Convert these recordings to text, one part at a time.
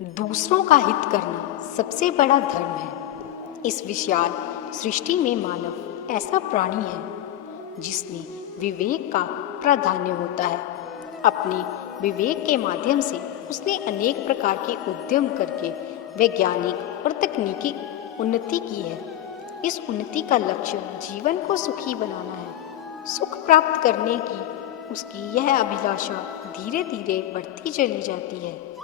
दूसरों का हित करना सबसे बड़ा धर्म है। इस विशाल सृष्टि में मानव ऐसा प्राणी है जिसमें विवेक का प्राधान्य होता है। अपने विवेक के माध्यम से उसने अनेक प्रकार के उद्यम करके वैज्ञानिक और तकनीकी उन्नति की है। इस उन्नति का लक्ष्य जीवन को सुखी बनाना है। सुख प्राप्त करने की उसकी यह अभिलाषा धीरे धीरे बढ़ती चली जाती है।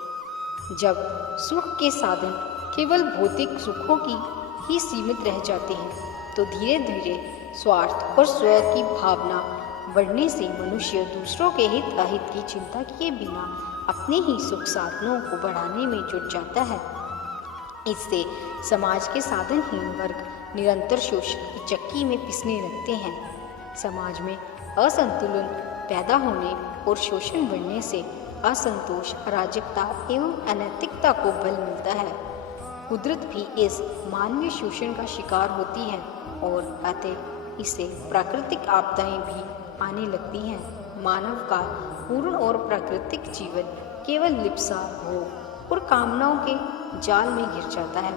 जब सुख के साधन केवल भौतिक सुखों की ही सीमित रह जाते हैं तो धीरे धीरे स्वार्थ और स्व की भावना बढ़ने से मनुष्य दूसरों के हित अहित की चिंता किए बिना अपने ही सुख साधनों को बढ़ाने में जुट जाता है। इससे समाज के साधनहीन वर्ग निरंतर शोषण की चक्की में पिसने लगते हैं। समाज में असंतुलन पैदा होने और शोषण बढ़ने से असंतोष, अराजकता एवं अनैतिकता को बल मिलता है। कुदरत भी इस मानवीय शोषण का शिकार होती है और अतः इससे प्राकृतिक आपदाएं भी आने लगती हैं। मानव का पूर्ण और प्राकृतिक जीवन केवल लिप्सा, भोग और कामनाओं के जाल में घिर जाता है।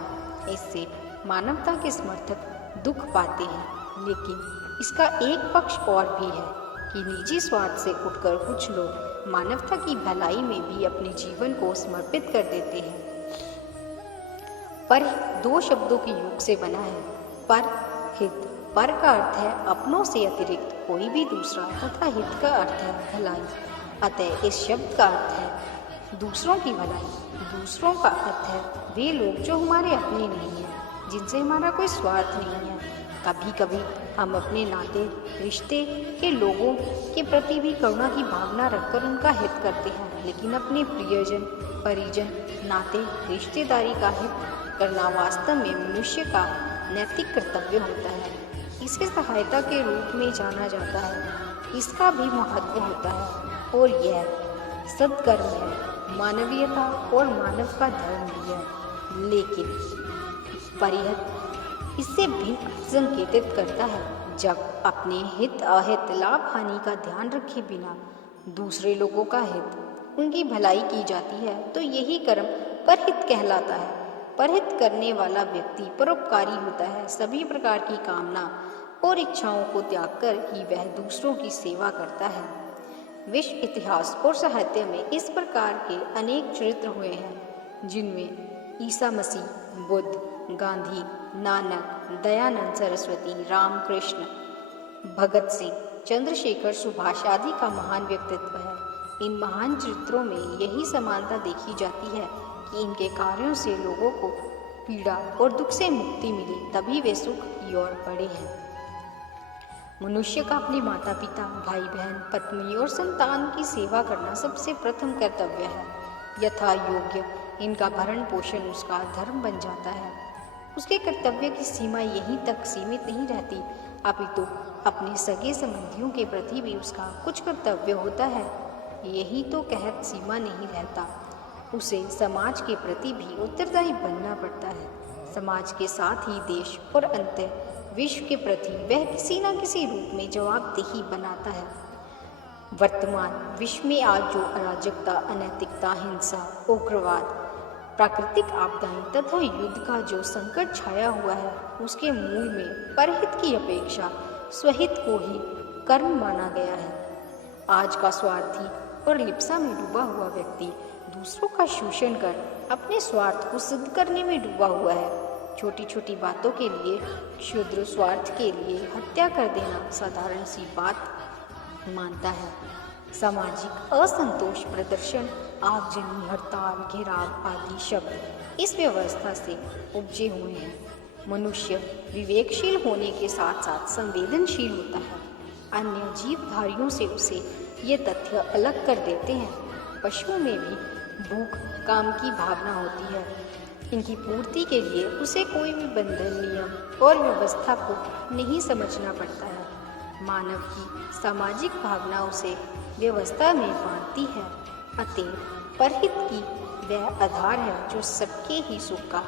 इससे मानवता के समर्थक दुख पाते हैं, लेकिन इसका एक पक्ष और भी है कि निजी स्वार्थ से उठकर कुछ लोग मानवता की भलाई में भी अपने जीवन को समर्पित कर देते हैं। पर दो शब्दों के योग से बना है। पर हित, पर का अर्थ है अपनों से अतिरिक्त कोई भी दूसरा तथा हित का अर्थ है भलाई। अतः इस शब्द का अर्थ है दूसरों की भलाई। दूसरों का अर्थ है वे लोग जो हमारे अपने नहीं हैं, जिनसे हमारा कोई स्वार्थ नहीं है। कभी कभी हम अपने नाते रिश्ते के लोगों के प्रति भी करुणा की भावना रखकर उनका हित करते हैं, लेकिन अपने प्रियजन, परिजन, नाते रिश्तेदारी का हित करना वास्तव में मनुष्य का नैतिक कर्तव्य होता है। इसे सहायता के रूप में जाना जाता है। इसका भी महत्व होता है और यह सद्कर्म है, मानवीयता और मानव का धर्म भी है। लेकिन परिहित इससे भिन्न संकेतित करता है। जब अपने हित अहित, लाभ हानि का ध्यान रखे बिना दूसरे लोगों का हित, उनकी भलाई की जाती है तो यही कर्म परहित कहलाता है। परहित करने वाला व्यक्ति परोपकारी होता है। सभी प्रकार की कामना और इच्छाओं को त्याग कर ही वह दूसरों की सेवा करता है। विश्व इतिहास और साहित्य में इस प्रकार के अनेक चरित्र हुए हैं, जिनमें ईसा मसीह, बुद्ध, गांधी, नानक, दयानंद सरस्वती, रामकृष्ण, भगत सिंह, चंद्रशेखर, सुभाष आदि का महान व्यक्तित्व है। इन महान चरित्रों में यही समानता देखी जाती है कि इनके कार्यों से लोगों को पीड़ा और दुख से मुक्ति मिली, तभी वे सुख की ओर बढ़े हैं। मनुष्य का अपने माता पिता, भाई बहन, पत्नी और संतान की सेवा करना सबसे प्रथम कर्तव्य है। यथा योग्य इनका भरण पोषण उसका धर्म बन जाता है। उसके कर्तव्य की सीमा यहीं तक सीमित नहीं रहती, अपितु अपने सगे संबंधियों के प्रति भी उसका कुछ कर्तव्य होता है। यही तो कहत सीमा नहीं रहता, उसे समाज के प्रति भी उत्तरदायी बनना पड़ता है। समाज के साथ ही देश और अंततः विश्व के प्रति वह किसी न किसी रूप में जवाबदेही बनाता है। वर्तमान विश्व में आज जो अराजकता, अनैतिकता, हिंसा, उग्रवाद, प्राकृतिक आपदाएं तथा युद्ध का जो संकट छाया हुआ है, उसके मूल में परहित की अपेक्षा स्वहित को ही कर्म माना गया है। आज का स्वार्थी और लिप्सा में डूबा हुआ व्यक्ति दूसरों का शोषण कर अपने स्वार्थ को सिद्ध करने में डूबा हुआ है। छोटी छोटी बातों के लिए, क्षुद्र स्वार्थ के लिए हत्या कर देना साधारण सी बात मानता है। सामाजिक असंतोष प्रदर्शन, आगजनी, हड़ताल, घेराव आदि शब्द इस व्यवस्था से उपजे हुए हैं। मनुष्य विवेकशील होने के साथ साथ संवेदनशील होता है। अन्य जीवधारियों से उसे ये तथ्य अलग कर देते हैं। पशुओं में भी भूख, काम की भावना होती है। इनकी पूर्ति के लिए उसे कोई भी बंधन, नियम और व्यवस्था को नहीं समझना पड़ता है। मानव की सामाजिक भावना उसे व्यवस्था में बांधती है। अतः परहित की वह आधार है जो सबके ही सुख का